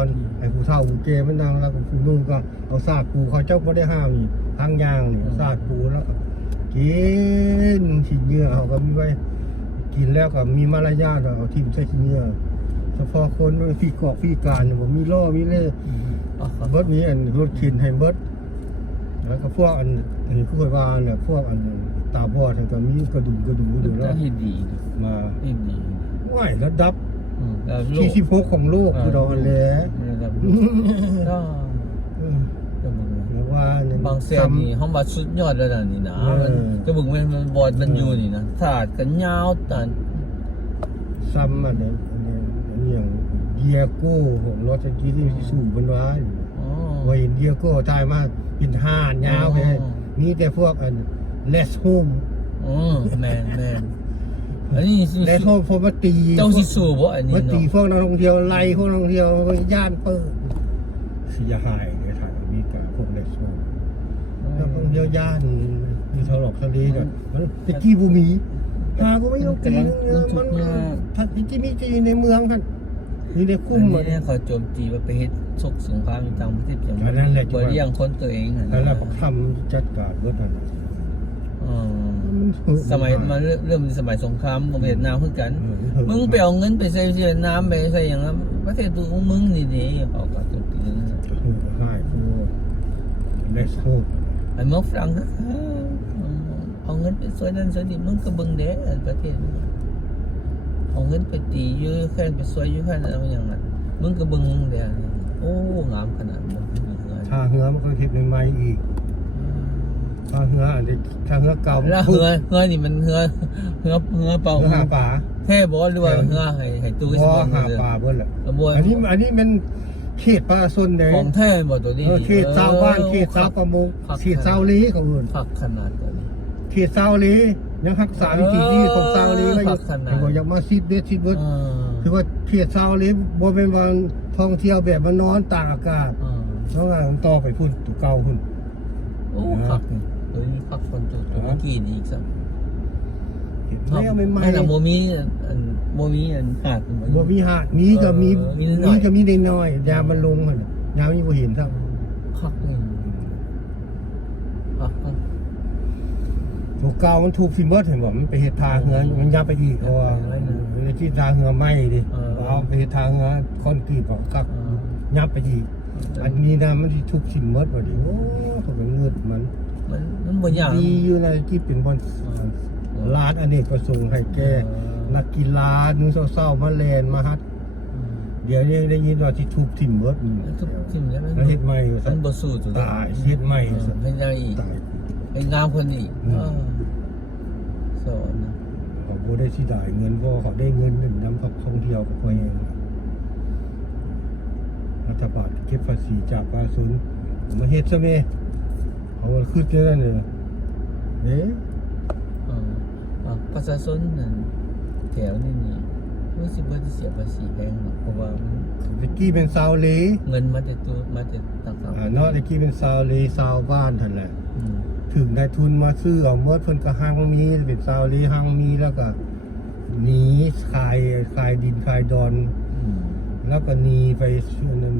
อนไอ้ผู้เฒ่าผู้แก่มันนั่งแล้วก็ผู้นุ่งก็เอาซากปูเขาเจ้าบ่ได้ห้ามนี่ทางย่างนี่เอาซากปูแล้วก็กินชิ้นเนื้อเขาก็มีไว้ กินแล้วก็มีมารยาทเอาทิ่มใส่ชิ้นเนื้อเฉพาะคนพี่กอกพี่การเนี่ยบ่มีล่อมีเล่อ๋อครับเบิดมีอันรถขินให้เบิดแล้วก็พวกอันอันนี้พูดว่าเนี่ยพวกอันตาบอดเนี่ยก็มีกระดุมกระดุมอยู่แล้ก็วเห็นดีมาเห็นดีว่ายระดับอืม แล้วโลที่ก สิบหกของโลกคือดอนแหล้วระดับโลกก็จะมึงนะแล้วว่าเนี่ยบางแสนนี่ห้องบัดสุดยอดแล้วนะนี่นะเออมันจะบึงมันมันบอดมันอยู่นี่นะถาดกันยาวตานซ้ำอันนี้อันนี้อันนี้อย่างเดียโก้ของรถที่ที่สูบมันว่าอยู่อ๋อว่าเห็นเดียโก้ตายมาเป็นห่านยาวเลยอ๋อ มีแต่พวกอันเลสโฮมอ๋อแมนแมน อันนี้สิเลสโฮมพอมาตีเจ้าสิสู้บ่อันนี้มาตีเนาะพวกนักท่องเที่ยวไล่พวกนักท่องเที่ยวย่านเปิดเสียหายในทางอเมริกาพวกเลสโฮมนักท่องเที่ยวย่านมีทะเลาะทะเลกันมันตะกี้บูมีหาก็ไม่ต้องตีมันถ้าที่มีจีในเมืองกันมีได้อัคุ้นมนี้มันเนี่ยเขาโจมตีว่าไปเฮ็ดสกสงครามอยู่ต่างประเทศอย่างอันนั้นแหละที่บ่ว่าเลี้ยงคนตัวเองอะนะแล้วเราก็ทำจัดการรถนั่นอ๋อมันเถอะ สมัยมันเริ่มเริ่มสมัยสงครามกับเวียดนามคือกันเออเถอะมึงไปเอาเงินไปใส่เวียดนามไปใส่อย่างนั้นประเทศตัวของมึงนี่ดีเขาก็โจมตีนั่นน่ะเถอะให้พวกเลสโฮมไอ้เมืองฝรั่งก็เออเอาเงินไปสวยนั่นสวยนี่มึงก็เบิ่งเด้อประเทศมึงเอาเงินไปตีอยื้อแค่นไปสวยอยื้อแค่นั้นเอาอย่างนั้นมึงก็เบิ่งเด้อโอ้งามขนาดนั้นมีเงินถ้าเหือมันก็เห็ดใหม่ๆอีก ถ้าเหืออันนี้ถ้าเหือเก่ามันแล้วทุเหืบอเหือนี่มันเหือเหือเหือเป่าเหือหาป่าแท่บ่หรือว่าเหือให้ให้ตู้บ่หาป่าเบิ่นแหละกระบวนอันนี้อันนี้มันเขตป่าสนเด้ของแท้บ่ตัวนี้เออเขตชาวบ้านเขตชาวประมงเขตชาวลีเขาเอิ้นพักขนาดตัวนี้เขตชาวลียังรักษาวิถีชีวิตของชาวลีไว้อยู่พักขนาดแต่ว่าอยากมาซิดเด็ดซิดเบิดอ่าคือว่าเขตชาวลีบ่เป็นว่าท่องเที่ยวแบบมานอนตากอากาศอ่าแล้วงานมันต่อไปพุ่นตุเก่าพุ่นโอ้พัก นี่ตัวนี้พักคนตัวตัวเมื่อกี้นี่อีกสักเห็นแล้วไม่ไม่ไม่ละโมมีอันโมมีอันขาดบ่มีหาดมีก็มีเออมีน้อยมีก็มีน้อยๆยามมันลงหั่นน่ะยามนี้บ่เห็นซะพักนี่พักพักตัวเก่ามันถูกฟิล์มเบิร์ดเห็นบ่มันไปเฮ็ดทางเหือนมันยับไปอีกเพราะว่ามันที่ทางเหือไหม้ดิเอาไปเฮ็ดทางเหือคอนกรีตก็กักยับไปอีกอันนี้นะมันสิทุบฟิล์มเบิร์ดบ่ดิโอ้เขาก็เงืดมัน มันมันบ่อย่างดีอยู่ในที่เป็นบอนลานอเนกประสงค์ให้แก่นักกีฬามื้อเช้าๆมาแล่นมาฮัดเดี๋ยวนี้ได้ยินว่าที่ทุบทิ่มเบิร์ดนี่ทุกทิมแล้วมันแล้วเฮ็ดใหม่อยู่มัซั่นนบ่สู้ตัวตายเฮ็ดใหม่อยู่ซั่นให้ยังอีกตายให้งามคนอีกอืมอ่าสอนนะเขาบ่ได้สิได้เงินเพราะเขาได้เงินนำนำท่องเที่ยวกับตัวเองรัฐบาลเก็บภาษีจากประชาชนมาเฮ็ดซะแม่ เขาว่าคือจังนั้นเด้อเอ๊ะอ่าอ่าประชาชนนั่นแถวนี่นี่รู้สึกว่าจะเสียภาษีแพงหรอกเพราะว่ามันตะกี้เป็นชาวเลเงินมาแต่ตัวมาแต่ต่างๆอ่าเนาะตะกี้เป็นชาวเลชาวบ้านนั่นแหละอืมถึงนายทุนมาซื้อเอาหมดเพิ่นก็หังมีเป็นชาวเลหังมีแล้วก็หนีขายขายดินขายดอนอืมแล้วก็หนีไปชื่อนั่นนี่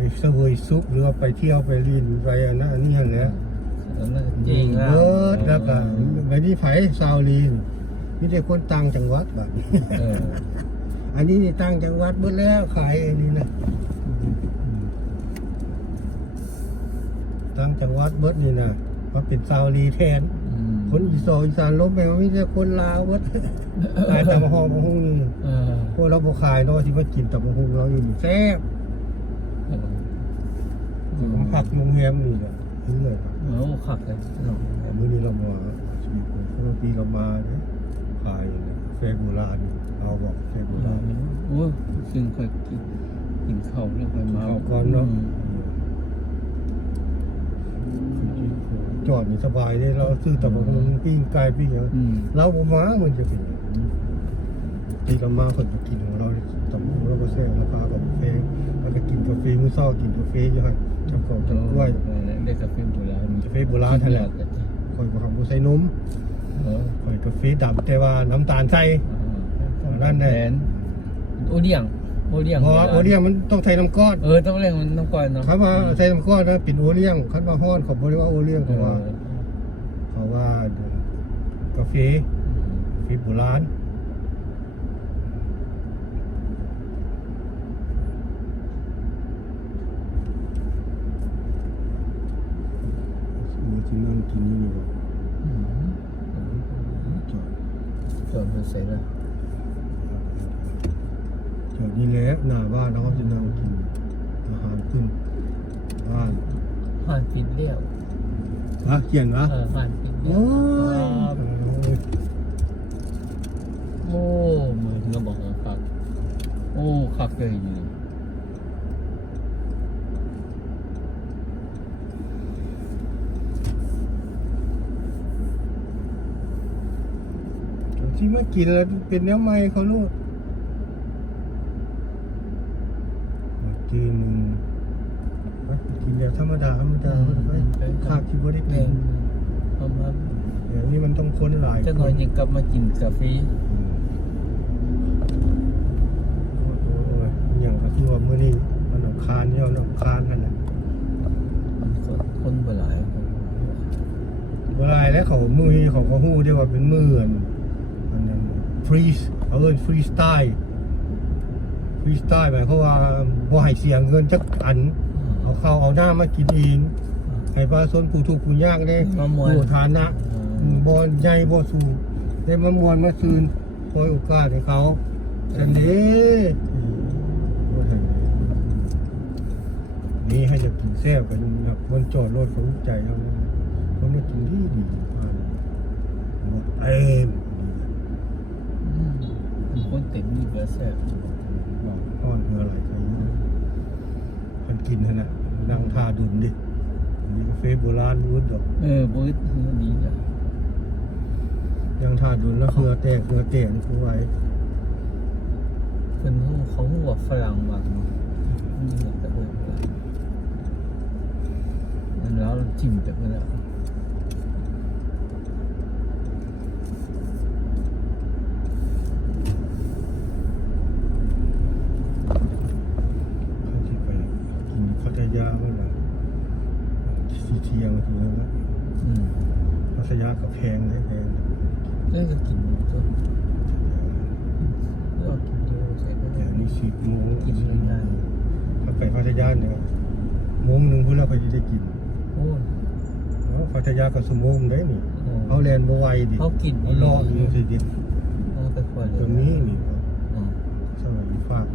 ไปเสวยสุขหรือว่าไปเที่ยวไปลินไปอันนั้นอันนี้หั่นแหละแล้วมันก็จริงแล้วเบิดแล้วก็ไปที่ไผชาวลีนมีแต่คนต่างจังหวัดบัดนี้เอออันนี้นี่ต่างจังหวัดเบิดแล้วขายอันนี้นะต่างจังหวัดเบิดนี่นะมาเป็นชาวลีแทนอืมคนอีสานอีสานลบไปมันมีแต่คนลาวเบิดขายตำบักหอมบักฮุงนี่เออพวกเราบ่ขายเนาะที่มากินตำบักฮุงเราอยู่นี่แซ่บเออ ผมพักโรงแรมนี่แหละเรื่อยๆครับโอ้ขับเลยเนาะมื้อนี้เรามาชีวิตของเราปีเรามาเนี่ยขายเฟโบราณเอาบอกเฟโบราณโอ้ซึ่งค่อยกินกินข้าวแล้วค่อยมาข้าวก่อนเนาะจอดนี่สบายเลยเราซื้อตำบักหุ่งปิ้งไก่ปิ้งอย่างอืมเราบ่มาเหมือนจะกิน ตีเรามาคนมากินของเราตำบักหุ่งเราก็แซ่บราคากับแพงแล้วก็กินกาแฟมื้อเช้ากินกาแฟอยู่หั่นจับของจับกล้วยได้กาแฟโบราณกาแฟโบราณนั่นแหละข่อยบ่ทำบ่ใส่นมเออข่อยกาแฟดำแต่ว่าน้ำตาลใส่นั่นแหละโอเดียงโอเลี้ยงเพราะว่าโอเลี้ยงมันต้องใส่น้ำก้อน เออ ต้องเลี้ยงมันต้องก่อนเนาะครับว่าใส่น้ำก้อนนะเป็นโอเลี้ยงคันว่าฮ้อนเขาบ่ได้ว่าโอเลี้ยงเขาว่าเขาว่ากาแฟกาแฟโบราณ มีที่นั่งกินนี่บ่อืมจอดจอดมันเสร็จแล้วจอดนี่แหละหน้าบ้านแล้วเขาจะนั่งกินอาหารขึ้นบ้านผ่านปิดเลี้ยวฮะเขียนวะเออผ่านปิดเลี้โอ้ยวยโอ้มือถึงก็บอกว่าคักโอ้คักเลยอยู่ ที่มากินแล้วเป็นแนวใหม่เขาโลดมากินหนึ่งไปกินแบบธรรมดาธรรมดาไปขาดที่บ่ได้กิแม่นพร้อมครับเดี๋ยวนี้มันต้องคนหลายจะหน่อยยังกลับมากินกาแฟอืมโอ้โหอย่างก็คือว่ามื้อนี้มันอังคารเนี่ยวันอังคารนั่นแหละคนคนบ่หลายคนเวลาแล้วเขามือเขาก็ฮู้ได้ว่าเป็นมือ อันอันนั้นฟรีสเอาเอิ้นฟรีสไตล์ฟรีสไตล์หมายความว่าบ่ให้เสียเงินจักอัน เอาข้าวเอาหน้ามากินเองให้ประชาชนผู้ทุกข์ผู้ยากได้มามวนผู้ฐานะบ่ใหญ่บ่สูงได้มามวนมาซืนคอยโอกาสให้เขาอันนี้นี่ให้จะกินแซ่บกันแบบมันจอดรถเขาใจเขาเขาไม่กินดีดีผ่านหมดเต็ม คนเต็มอยู่เบอร์แซ่บบอกอ้อนเพื่ออะไรเขามันกินขนาดนั่งทาดุนดิมีกาแฟโบราณรูดดอกเออบูธดีจ้ะยังทาดุนแล้วเรือแตกเรือแตกนี่คือไว้ คนเขาเขาหัวฝรั่งมากเนาะนี่มันแต่เออมันแล้วจิ้มแต่เมื่อแล้ว เขาที่ไปกินพัทยาเมื่อไหร่ สีเทียงถึงแล้วนะอืมพัทยากับแพงเลยแพงเลิกกินก็เลิกกินเดียวใส่ก็ได้เดี๋ยวนี้สิบโมงกินง่ายถ้าไปพัทยาเนี่ยโมงหนึ่งพวกเราไปจะได้กินโอ้ยเนาะพัทยากับสมงได้นี่โอ้เอาแลนด์บไวดิเขากินเอาลออยู่สิดียวเขาไปคอยเลยตรงนี้นี่อืมสมัยฝาก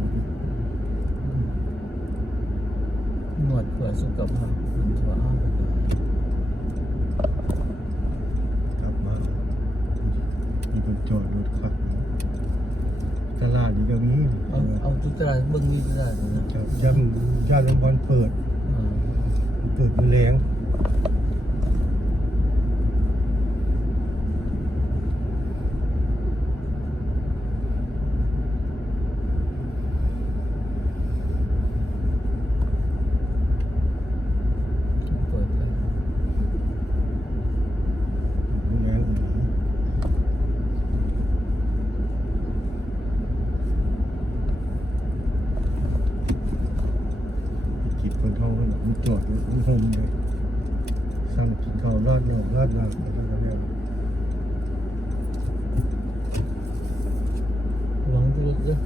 หนวดเพื่อสุขภาพมันถั่วอ้าวไปก่อน กลับมามีคน จอดรถขับตลาดนี่ก็มีเอาเอาทุกตลาดเบิ้งนี่ตลาดนะครับย่ำย่านลำบอลเปิดอ่าเปิดมือแรง เปิดแล้ว มือแรงอีกกินคน ท้องแล้วมีจอดอยู่ข้างห่มเลยสั่งกินข้าวราดหนอกราดน้ำแล้วก็แล้ว หวังตัวเยอะ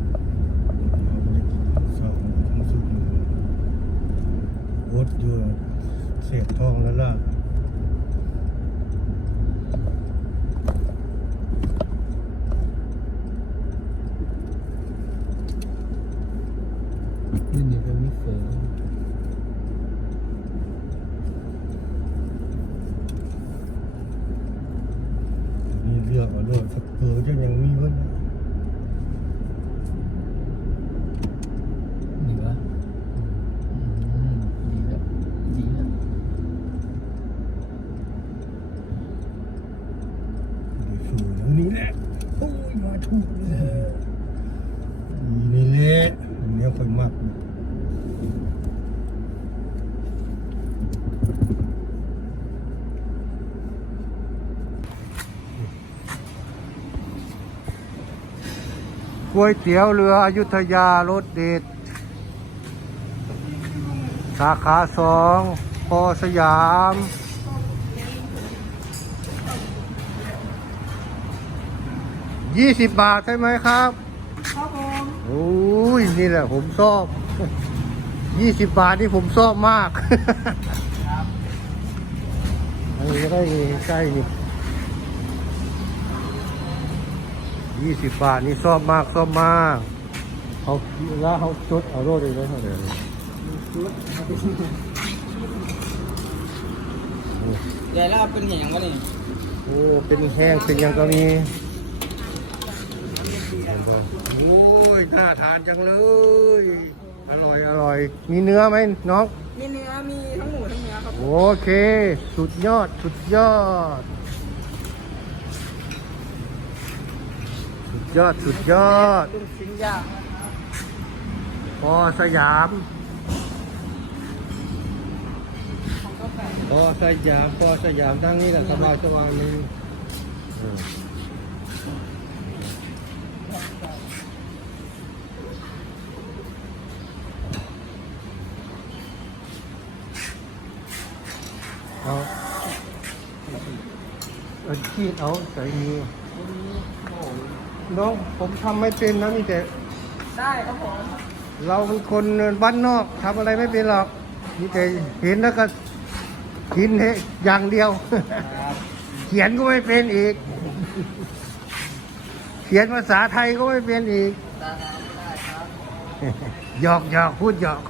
เราไม่ได้กินข้าวทั้งสุดอดอยู่เสียบท้องแล้วล่ะ นี่นี่เป็น เฟือง มีเลือกเอาโลดสักเผือจะยังมีเพิ่น นี่วะอืมดีแล้วดีแล้ว สูตรนี้แหละโอ้ยมาถูกเลยนี่แหละอันเนี้ยคนมาก ก๋วยเตี๋ยวเรืออยุธยารสเด็ด สาขาสองพอสยาม ยี่สิบบาทใช่ไหมครับ ครับผมโอ้ย นี่แหละผมชอบยี่สิบบาทนี่ผมชอบมากอันนี้ก็ได้ใกล้นี่ ยี่สิบบาทนี่ชอบมากชอบมากเขาแล้วเขาจดเอาโรดเลยนะเท่าไหร่ใหญ่แล้วเป็นอย่างวะนี่โอ้เป็นแห้งเป็นหยังก็มีโอ้ยน่าทานจังเลย อร่อยอร่อย มีเนื้อไหมน้องมีเนื้อมีทั้งหมูทั้งเนื้อครับโอเค สุดยอดสุดยอด สุด ยอดสุดยอดลูกชิ้นย่างพอสยามพอสยามพอสยามทั้งนี้แหละสบายสบายนี้เอาเอาชีดเอาใส่มือ น้องผมทำไม่เป็นนะมีแต่ ได้ครับผมเราเป็นคนบ้านนอกทำอะไรไม่เป็นหรอกมีแต่เห็นแล้วก็กินเฮอย่างเดียว เขียนก็ไม่เป็นอีก เขียนภาษาไทยก็ไม่เป็นอีกหยอกหยอกพูดหยอก